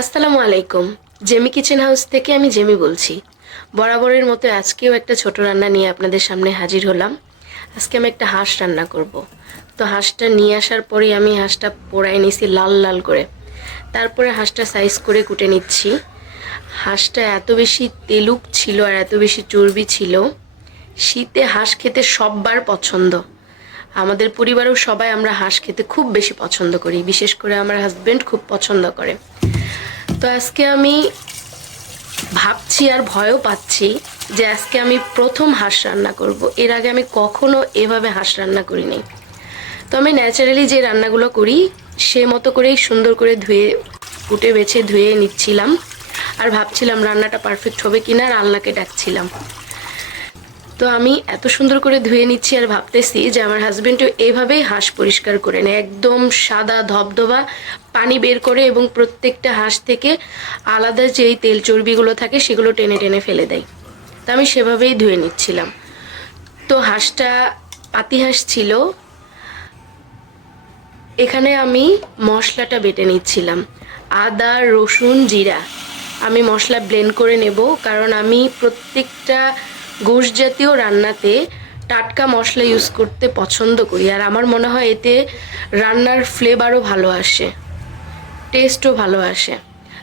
আসসালামু আলাইকুম। Jamie kitchen house থেকে আমি জেমি বলছি। বরাবরের মতো আজকেও একটা ছোট রান্না নিয়ে আপনাদের সামনে হাজির হলাম। আজকে আমি একটা হাঁস রান্না করব। তো হাঁসটা নিয়ে আসার পরেই আমি হাঁসটা পোড়ায় নিছি লাল লাল করে। তারপরে হাঁসটা সাইজ করে কুটে নিচ্ছি। হাঁসটা এত বেশি তেলুক ছিল আর এত বেশি চর্বি ছিল। শীতে হাঁস খেতে সববার পছন্দ। আমাদের পরিবারেও সবাই আমরা হাঁস খেতে খুব বেশি পছন্দ করি, বিশেষ করে আমার হাজবেন্ড খুব পছন্দ করে। তো আজকে আমি ভাবছি আর ভয়ও পাচ্ছি যে আজকে আমি প্রথম হাঁস রান্না করব। এর আগে আমি কখনো এভাবে হাঁস রান্না করিনি। তো আমি ন্যাচারালি যে রান্নাগুলো করি সে মতো করেই সুন্দর করে ধুয়ে কুটে বেছে ধুয়ে নিচ্ছিলাম আর ভাবছিলাম রান্নাটা পারফেক্ট হবে কিনা, আর আল্লাহকে ডাকছিলাম। তো আমি এত সুন্দর করে ধুয়ে নিচ্ছি আর ভাবতেছি যে আমার হাজবেন্ডও এইভাবেই হাঁস পরিষ্কার করে নেয়, একদম সাদা ধবধবা পানি বের করে এবং প্রত্যেকটা হাঁস থেকে আলাদা যেই তেল চর্বিগুলো থাকে সেগুলো টেনে টেনে ফেলে দেয়। তো আমি সেভাবেই ধুয়ে নিচ্ছিলাম। তো হাঁসটা পাতি হাঁস ছিল। এখানে আমি মশলাটা বেটে নিচ্ছিলাম, আদা রসুন জিরা। আমি মশলা ব্লেন্ড করে নেব, কারণ আমি প্রত্যেকটা গোশ জাতীয় রান্নাতে টাটকা মশলা ইউজ করতে পছন্দ করি, আর আমার মনে হয় এতে রান্নার ফ্লেভারও ভালো আসে, টেস্টও ভালো আসে।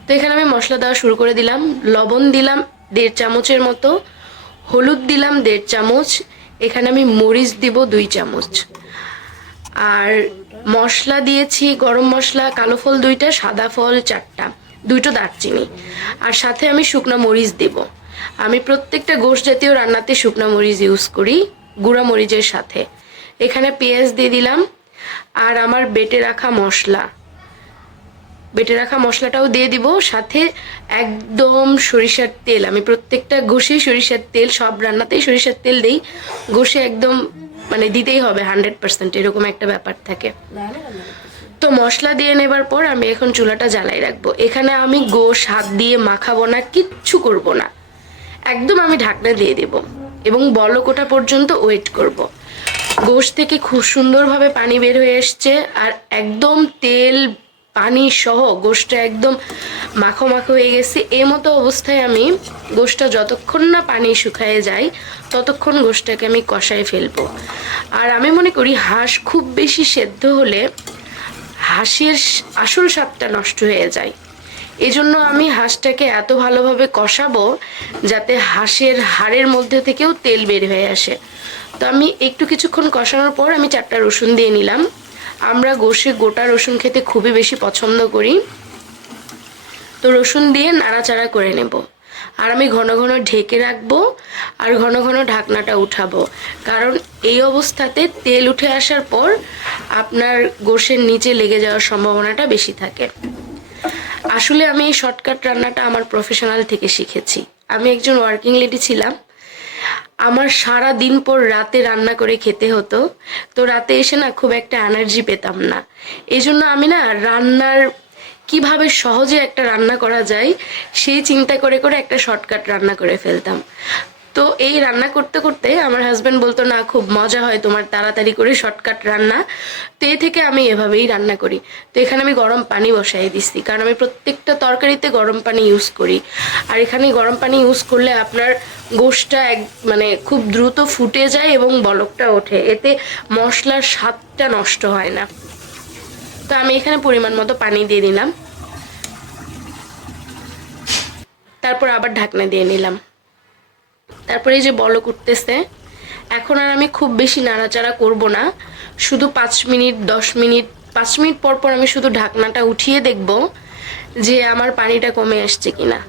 তো এখানে আমি মশলা দেওয়া শুরু করে দিলাম। লবণ দিলাম 1.5 চামচের মতো, হলুদ দিলাম 1.5 চামচ, এখানে আমি মরিচ দিব 2 চামচ, আর মশলা দিয়েছি গরম মশলা, কালো ফল 2টা, সাদা ফল 4টা, 2টো দারচিনি, আর সাথে আমি শুকনো মরিচ দেব। আমি প্রত্যেকটা গোশ জাতীয় রান্নাতে শুকনো মরিচ ইউজ করি গুঁড়া মরিচের সাথে। এখানে পেঁয়াজ দিয়ে দিলাম, আর আমার বেটে রাখা মশলাটাও দিয়ে দিব, সাথে একদম সরিষার তেল। আমি প্রত্যেকটা গোশেই সরিষার তেল, সব রান্নাতেই সরিষার তেল দেই, গোশে একদম মানে দিতেই হবে 100%, এরকম একটা ব্যাপার থাকে। তো মশলা দিয়ে নেবার পর আমি এখন চুলাটা জ্বালাই রাখবো। এখানে আমি গোশ হাত দিয়ে মাখাবো না, কিচ্ছু করব না, একদম আমি ঢাকনা দিয়ে দেব এবং বলক ওঠা পর্যন্ত ওয়েট করব। গোশ থেকে খুব সুন্দরভাবে পানি বের হয়ে এসছে, আর একদম তেল পানি সহ গোশটা একদম মাখো মাখো হয়ে গেছে। এই মতো অবস্থায় আমি গোশটা যতক্ষণ না পানি শুকায় যায় ততক্ষণ গোশটাকে আমি কষায় ফেলবো। আর আমি মনে করি হাঁস খুব বেশি সেদ্ধ হলে হাঁসের আসল স্বাদটা নষ্ট হয়ে যায়। এই জন্য আমি হাঁসটাকে এত ভালোভাবে কষাবো যাতে হাঁসের হাড়ের মধ্যে থেকেও তেল বের হয়ে আসে। তো আমি একটু কিছুক্ষণ কষানোর পর আমি 4টা রসুন দিয়ে নিলাম। আমরা গোশে গোটা রসুন খেতে খুবই বেশি পছন্দ করি। তো রসুন দিয়ে নাড়াচাড়া করে নেব, আর আমি ঘন ঘন ঢেকে রাখবো আর ঘন ঘন ঢাকনাটা উঠাবো, কারণ এই অবস্থাতে তেল উঠে আসার পর আপনার গোশের নিচে লেগে যাওয়ার সম্ভাবনাটা বেশি থাকে। আসলে আমি এই শর্টকাট রান্নাটা আমার প্রফেশনাল থেকে শিখেছি। আমি একজন ওয়ার্কিং লেডি ছিলাম, আমার সারা দিন পর রাতে রান্না করে খেতে হতো। তো রাতে এসে না খুব একটা এনার্জি পেতাম না, এই জন্য আমি না রান্নার কিভাবে সহজে একটা রান্না করা যায় সেই চিন্তা করে করে একটা শর্টকাট রান্না করে ফেলতাম। তো এই রান্না করতে করতে আমার হাজব্যান্ড বলতো, না খুব মজা হয় তোমার তাড়াতাড়ি করে শর্টকাট রান্না। তো এ থেকে আমি এভাবেই রান্না করি। তো এখানে আমি গরম পানি বসাই দিচ্ছি, কারণ আমি প্রত্যেকটা তরকারিতে গরম পানি ইউজ করি। আর এখানে গরম পানি ইউজ করলে আপনার গোশটা মানে খুব দ্রুত ফুটে যায় এবং বলকটা ওঠে, এতে মশলার স্বাদটা নষ্ট হয় না। তো আমি এখানে পরিমাণ মতো পানি দিয়ে দিলাম, তারপর আবার ঢাকনা দিয়ে নিলাম। তারপরে এই যে বলক উঠতেছে, এখন আর আমি খুব বেশি নাড়াচাড়া করব না, শুধু 5 মিনিট 10 মিনিট 5 মিনিট পর পর আমি শুধু ঢাকনাটা উঠিয়ে দেখব যে আমার পানিটা কমে আসছে কিনা।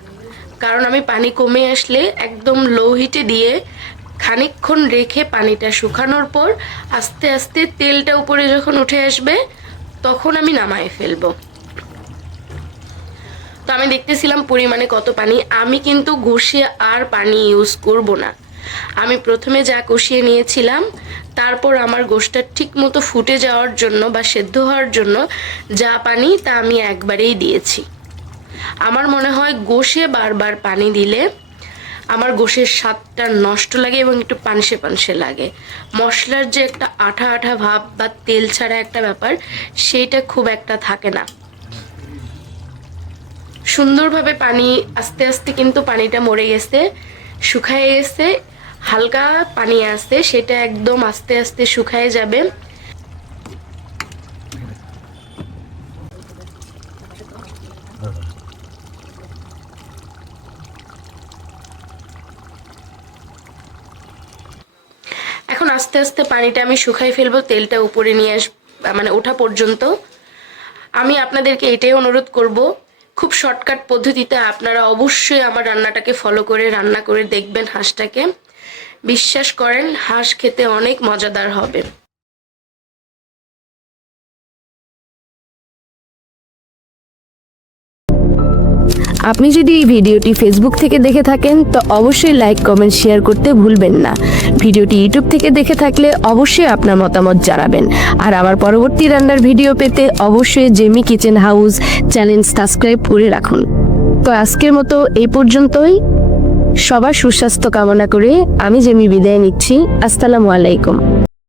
কারণ আমি পানি কমে আসলে একদম লো হিটে দিয়ে খানিকক্ষণ রেখে পানিটা শুকানোর পর আস্তে আস্তে তেলটা উপরে যখন উঠে আসবে তখন আমি নামায়ে ফেলবো। তো আমি দেখতেছিলাম পরিমাণে কত পানি। আমি কিন্তু ঘষে আর পানি ইউজ করব না, আমি প্রথমে যা কষিয়ে নিয়েছিলাম তারপর আমার গোশটা ঠিক মতো ফুটে যাওয়ার জন্য বা সেদ্ধ হওয়ার জন্য যা পানি তা আমি একবারেই দিয়েছি। আমার মনে হয় গোশে বারবার পানি দিলে আমার গোশের স্বাদটা নষ্ট লাগে এবং একটু পানসে পানসে লাগে। মশলার যে একটা আঠা আঠা ভাব বা তেল ছাড়া একটা ব্যাপার, সেইটা খুব একটা থাকে না। সুন্দরভাবে পানি আস্তে আস্তে কিন্তু পানিটা মরে গেছে, শুকায় গেছে, হালকা পানি আছে, সেটা একদম আস্তে আস্তে শুকায় যাবে। এখন আস্তে আস্তে পানিটা আমি শুকাই ফেলবো, তেলটা উপরে নিয়ে মানে ওঠা পর্যন্ত। আমি আপনাদেরকে এটাই অনুরোধ করব, খুব শর্টকাট পদ্ধতিতে আপনারা অবশ্যই আমার রান্নাটাকে ফলো করে রান্না করে দেখবেন হাঁসটাকে। বিশ্বাস করেন, হাঁস খেতে অনেক মজাদার হবে। আপনি যদি এই ভিডিওটি ফেসবুক থেকে দেখে থাকেন তো অবশ্যই লাইক, কমেন্ট, শেয়ার করতে ভুলবেন না। ভিডিওটি ইউটিউব থেকে দেখে থাকলে অবশ্যই আপনার মতামত জানাবেন। আর আমার পরবর্তী রান্নার ভিডিও পেতে অবশ্যই Jamie kitchen house channel subscribe করে রাখুন। তো আজকের মতো এই পর্যন্তই। সবার সুস্বাস্থ্য কামনা করে আমি জেমি বিদায় নিচ্ছি। আসসালামু আলাইকুম।